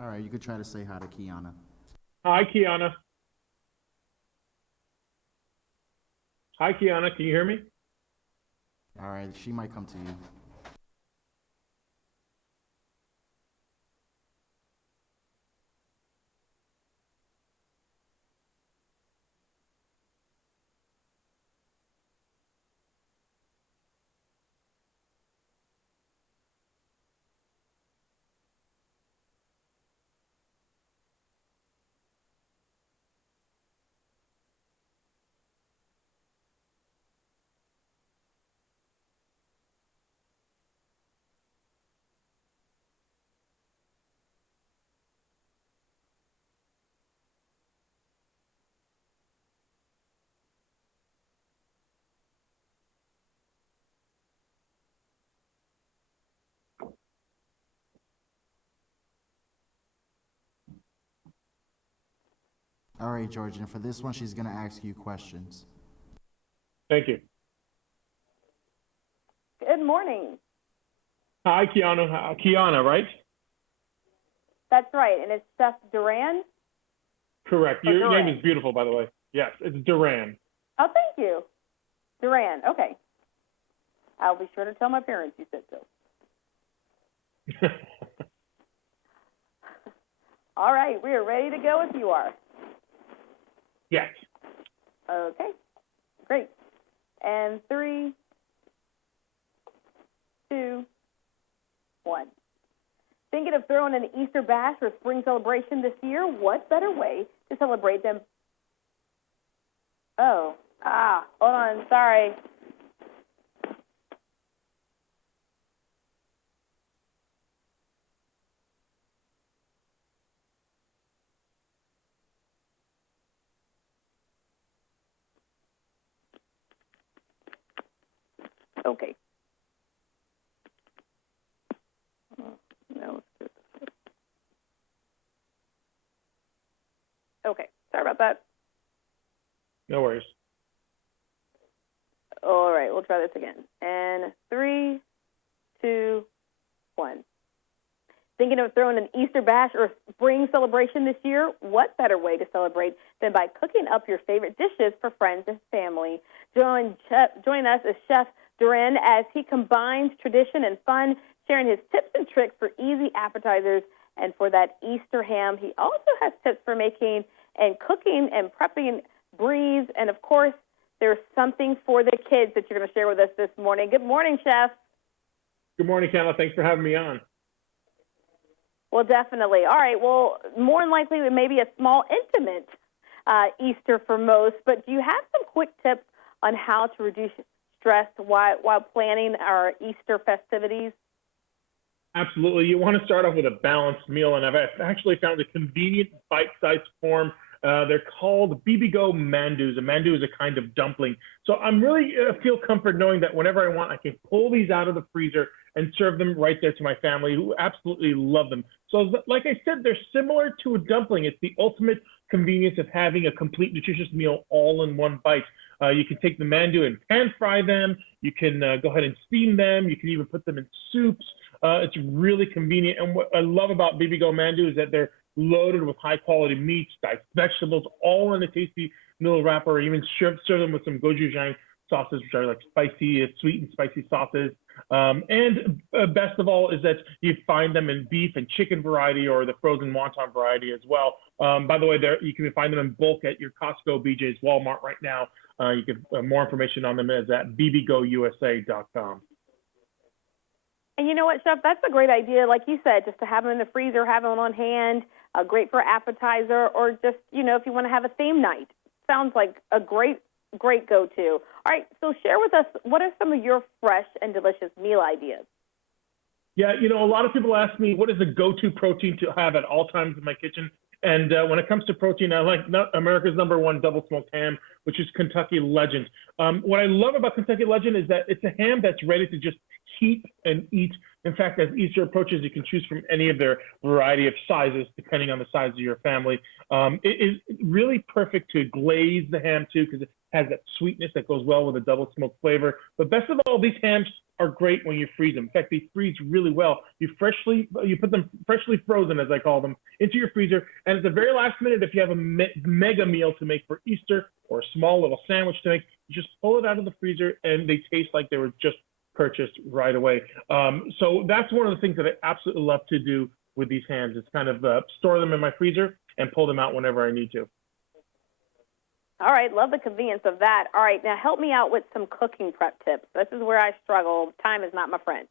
All right, you could try to say hi to Kiana. Hi, Kiana. Hi, Kiana. Can you hear me? All right, she might come to you. All right, George, and for this one, she's gonna ask you questions. Thank you. Good morning. Hi, Kiana. Kiana, right? That's right. And it's Chef Duran? Correct. Or Your Duran? name is beautiful, by the way. Yes, it's Duran. Oh, thank you. Duran. Okay. I'll be sure to tell my parents you said so. All right. We are ready to go if you are. Yes. Okay. Great. And 3, 2, 1. Thinking of throwing an Easter bash or spring celebration this year? What better way to celebrate than... Oh. Hold on. Sorry. Okay. No. Okay. Sorry about that. No worries. All right. We'll try this again. And 3, 2, 1. Thinking of throwing an Easter bash or spring celebration this year? What better way to celebrate than by cooking up your favorite dishes for friends and family? Join us as Chef Duran as he combines tradition and fun, sharing his tips and tricks for easy appetizers. And for that Easter ham, he also has tips for making and cooking and prepping breeze. And, of course, there's something for the kids that you're going to share with us this morning. Good morning, Chef. Good morning, Kiana. Thanks for having me on. Well, definitely. All right. Well, more than likely, it may be a small, intimate Easter for most. But do you have some quick tips on how to reduce stress while planning our Easter festivities? Absolutely. You want to start off with a balanced meal, and I've actually found a convenient bite-sized form. They're called BBGO mandus. A mandu is a kind of dumpling. So I'm really feel comfort knowing that whenever I want, I can pull these out of the freezer and serve them right there to my family, who absolutely love them. So like I said, they're similar to a dumpling. It's the ultimate convenience of having a complete nutritious meal all in one bite. You can take the mandu and pan fry them. You can go ahead and steam them. You can even put them in soups. It's really convenient. And what I love about BBGO mandu is that they're loaded with high quality meats, diced vegetables, all in a tasty little wrapper, or even serve them with some gochujang sauces, which are like spicy, sweet and spicy sauces. And best of all is that you find them in beef and chicken variety or the frozen wonton variety as well. By the way, you can find them in bulk at your Costco, BJ's, Walmart right now. You can more information on them is at bbgousa.com. And you know what, Chef? That's a great idea. Like you said, just to have them in the freezer, have them on hand, great for appetizer, or just, if you want to have a theme night. Sounds like a great go-to. All right, so share with us, what are some of your fresh and delicious meal ideas? Yeah, a lot of people ask me, what is the go-to protein to have at all times in my kitchen? And when it comes to protein, I like America's #1 double smoked ham, which is Kentucky Legend. What I love about Kentucky Legend is that it's a ham that's ready to just keep and eat. In fact, as Easter approaches, you can choose from any of their variety of sizes, depending on the size of your family. It is really perfect to glaze the ham too, because it has that sweetness that goes well with a double smoked flavor. But best of all, these hams are great when you freeze them. In fact, they freeze really well. You put them freshly frozen, as I call them, into your freezer. And at the very last minute, if you have a mega meal to make for Easter or a small little sandwich to make, you just pull it out of the freezer and they taste like they were just purchased right away. So that's one of the things that I absolutely love to do with these hams. It's kind of store them in my freezer and pull them out whenever I need to. All right, love the convenience of that. All right, now help me out with some cooking prep tips. This is where I struggle. Time is not my friend.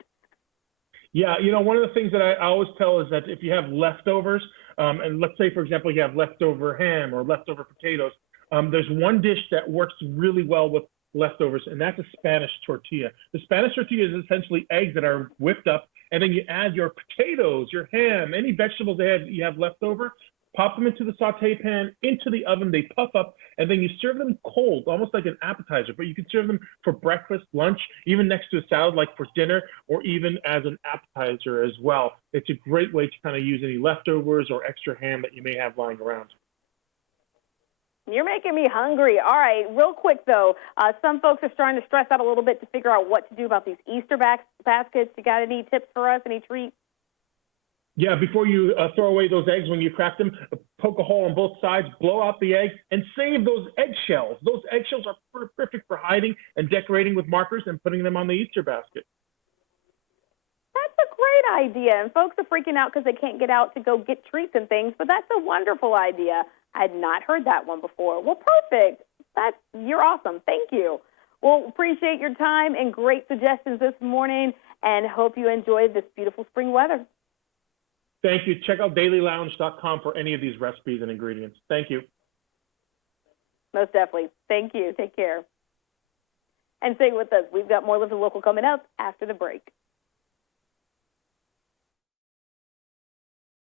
Yeah, one of the things that I always tell is that if you have leftovers, and let's say, for example, you have leftover ham or leftover potatoes, there's one dish that works really well with leftovers, and that's a Spanish tortilla. The Spanish tortilla is essentially eggs that are whipped up, and then you add your potatoes, your ham, any vegetables that you have left over, pop them into the saute pan, into the oven, they puff up, and then you serve them cold, almost like an appetizer, but you can serve them for breakfast, lunch, even next to a salad, like for dinner, or even as an appetizer as well. It's a great way to kind of use any leftovers or extra ham that you may have lying around. You're making me hungry. All right, real quick, though, some folks are starting to stress out a little bit to figure out what to do about these Easter baskets. You got any tips for us, any treats? Yeah, before you throw away those eggs when you crack them, poke a hole on both sides, blow out the egg, and save those eggshells. Those eggshells are perfect for hiding and decorating with markers and putting them on the Easter basket. That's a great idea, and folks are freaking out because they can't get out to go get treats and things, but that's a wonderful idea. I had not heard that one before. Well, perfect. You're awesome. Thank you. Well, appreciate your time and great suggestions this morning, and hope you enjoyed this beautiful spring weather. Thank you. Check out dailylounge.com for any of these recipes and ingredients. Thank you. Most definitely. Thank you. Take care. And stay with us. We've got more Live the Local coming up after the break.